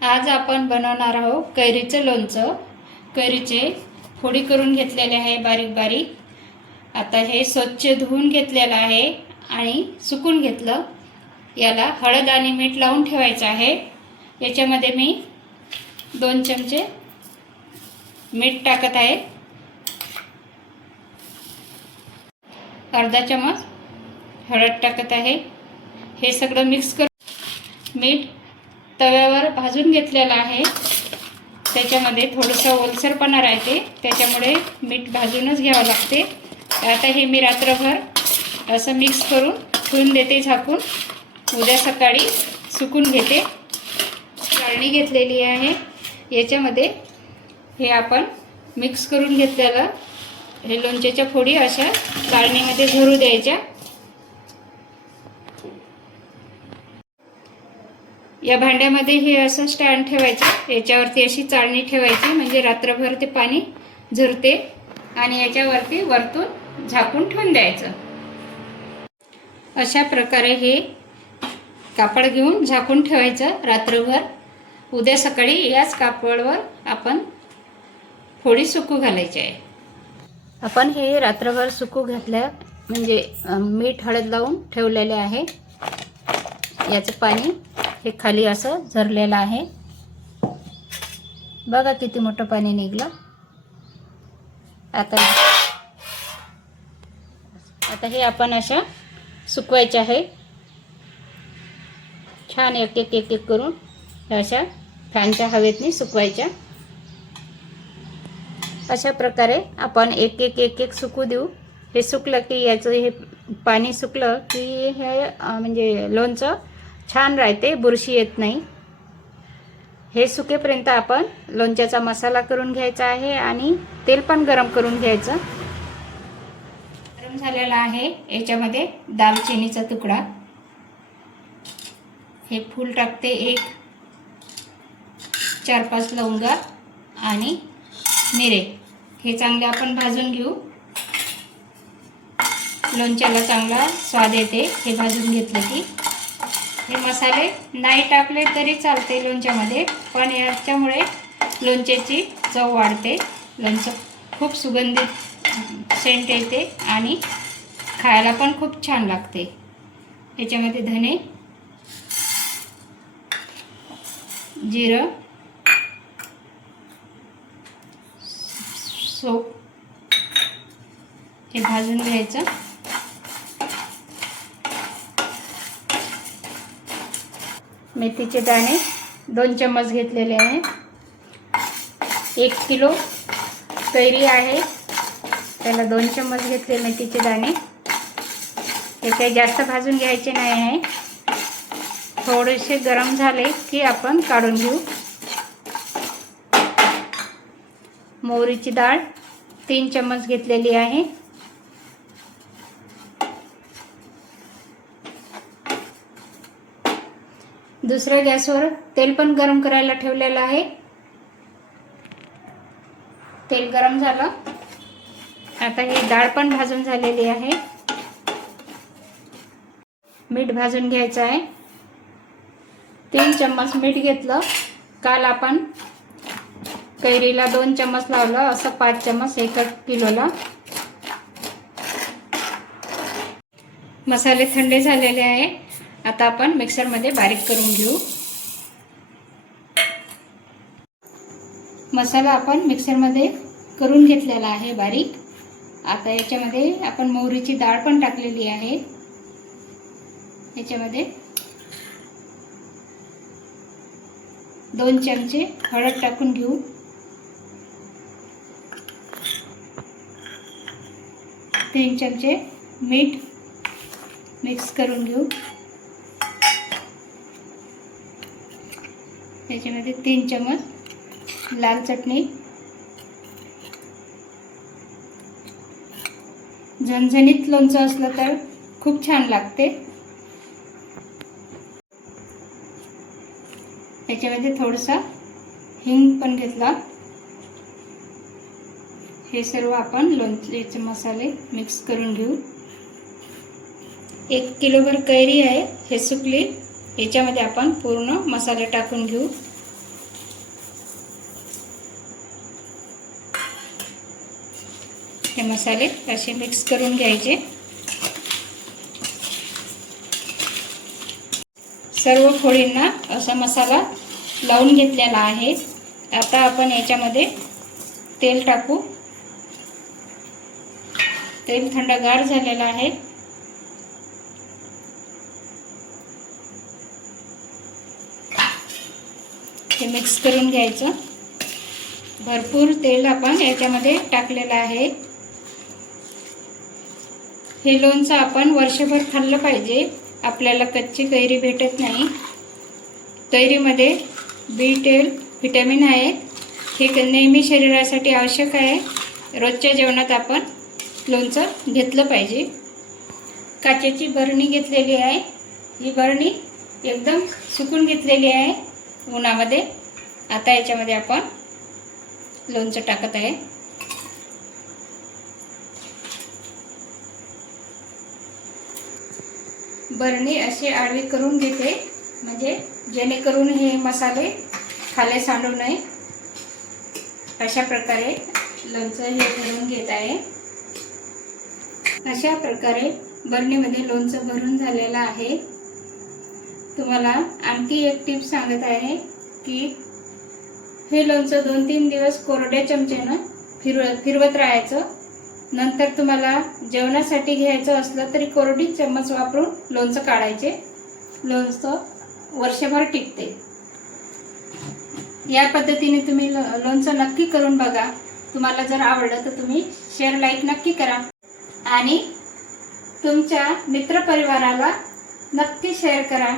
आज आपण बनवणार आहोत कैरीचं लोणचं। कैरीचे फोडी करून घेतलेले आहे बारीक बारीक। आता हे स्वच्छ धुवून घेतलेलं आहे आणि सुकून घेतलं। याला हळद आणि मीठ लावून ठेवायचं आहे। याच्यामध्ये मी 2 चमचे मीठ टाकत आहे, अर्धा चमच हळद टाकत आहे। हे सगळं मिक्स कर। मीठ तव्यावर भाजून घेतलेलं आहे। त्याच्यामध्ये थोडंसं ओलसरपणा राहते, त्याच्यामुळे मीठ भाजूनच घ्यावं लागते। आता हे मी रात्रभर असं मिक्स करून ठेवून देते झाकून। उद्या सकाळी सुकून घेते। चाळणी घेतलेली आहे, याच्यामध्ये हे आपण मिक्स करून घेतलेलं हे लोणच्याच्या फोडी अशा चाळणीमध्ये भरू द्यायच्या। या भांड्यामध्ये हे असं स्टँड ठेवायचं, याच्यावरती अशी चाळणी ठेवायची, म्हणजे रात्रभर ते पाणी झरते आणि याच्यावरती वरतून झाकून ठेवून द्यायचं। अशा प्रकारे हे कापड घेऊन झाकून ठेवायचं रात्रभर। उद्या सकाळी याच कापडावर आपण फोडी सुकू घालायची आहे। आपण हे रात्रभर सुकू घातल्या म्हणजे मीठ हळद लावून ठेवलेले आहे। याचं पाणी हे खाली असं झरलेलं आहे, बघा किती मोठं पाणी निघलं। आता हे आपण अशा सुकवायचे आहे। छान एक एक करून अशा फॅनच्या हवेतनी सुकवायच्या। अशा प्रकारे आपण एक एक सुकू देऊ। हे सुकलं की याचं हे पाणी सुकलं की हे म्हणजे लोणचं छान राहते, बुरशी येत नाही। हे सुकेपर्यंत आपण लोणच्याचा मसाला करून घ्यायचा आहे आणि तेल पण गरम करून घ्यायचं। गरम झालेला आहे, याच्यामध्ये दालचिनीचा तुकडा, हे फूल टाकते एक, 4-5 लवंगा आणि मिरे। हे चांगले आपण भाजून घेऊ, लोणच्याला चांगला स्वाद येते हे भाजून घेतले की। हे मसाले नाही टाकले तरी चालते लोणच्यामध्ये, पण याच्यामुळे लोणच्याची चव वाढते। लोणचं खूप सुगंधित सेंट येते आणि खायला पण खूप छान लागते। याच्यामध्ये धने, जिरं, सोप हे भाजून घ्यायचं। मेथीचे दाणे 2 चम्मच घेतलेले आहे। 1 किलो कैरी आहे, त्याला 2 चम्मच घेतले मेथीचे दाणे। हे काही जास्त भाजून घ्यायचे नाही आहे, थोडेसे गरम झाले की आपण काढून घेऊ। मोहरीची डाळ 3 चम्मच घेतलेली आहे। दुसऱ्या गॅसवर तेल पण गरम करायला ठेवलेलं आहे। तेल गरम झालं, आता ही डाळ पण भाजून झालेली आहे। मीठ भाजून घ्यायचं आहे। 3 चम्मच मीठ घेतलं। काल आपण कैरीला 2 चम्मच लावलं, असं 5 चम्मच 1 किलोला। मसाले थंडे झालेले आहे, आता आपण मिक्सरमध्ये बारीक करून घेऊ। मसाला आपण मिक्सरमध्ये करून घेतलेला आहे बारीक। आता याच्यामध्ये आपण मोहरीची डाळ पण टाकलेली आहे। याच्यामध्ये 2 चमचे हळद टाकून घेऊ। 3 चमचे मीठ मिक्स करून घेऊ। त्याच्यामध्ये 3 चमच लाल चटणी, झणझणीत लोणचं असलं तर खूप छान लागते। त्याच्यामध्ये थोडंसं हिंग पण घेतला। हे सर्व आपण लोणच्याचे मसाले मिक्स करून घेऊ। 1 किलोभर कैरी आहे, हे सुकली। याच्यामध्ये आपण पूर्ण मसाले टाकून घेऊ। हे मसाले असे मिक्स करून घ्यायचे. सर्व फोडींना असा मसाला लावून घेतलेला आहे. आता आपण याच्यामध्ये तेल टाकू. तेल थंडगार झालेलं आहे. हे मिक्स करून घ्यायचं. भरपूर तेल आपण याच्यामध्ये टाकलेलं आहे. हे लोणचं आपण वर्षभर खाल्लं पाहिजे. आपल्याला कच्ची कैरी भेटत नाही. कैरीमध्ये B12 व्हिटॅमिन आहे. हे नेहमी शरीरासाठी आवश्यक आहे. रोजच्या जेवणात आपण लोणचं घेतलं पाहिजे. काचेची बरणी घेतलेली आहे. ही बरणी एकदम सुकून घेतलेली आहे उन्हामध्ये. आता याच्यामध्ये आपण लोणचं टाकत आहे. बरणी अशी आडवी करून घेते, म्हणजे जेणेकरून हे मसाले खाली सांडू नये. अशा प्रकारे लोणचं हे भरून घेत आहे. अशा प्रकारे बरणीमध्ये लोणचं भरून झालेलं आहे. तुम्हाला आणखी एक टिप सांगत आहे की हे लोणचं 2-3 दिवस कोरड्या चमच्यानं फिरवत राहायचं. नंतर तुम्हाला जेवणासाठी घ्यायचं असलं तरी कोरडी चम्मच वापरून लोणचं काढायचे. लोणचं वर्षभर टिकते. या पद्धतीने तुम्ही लोणचं नक्की करून बघा. तुम्हाला जर आवडलं तर तुम्ही शेअर लाईक नक्की करा आणि तुमच्या मित्रपरिवाराला नक्की शेअर करा.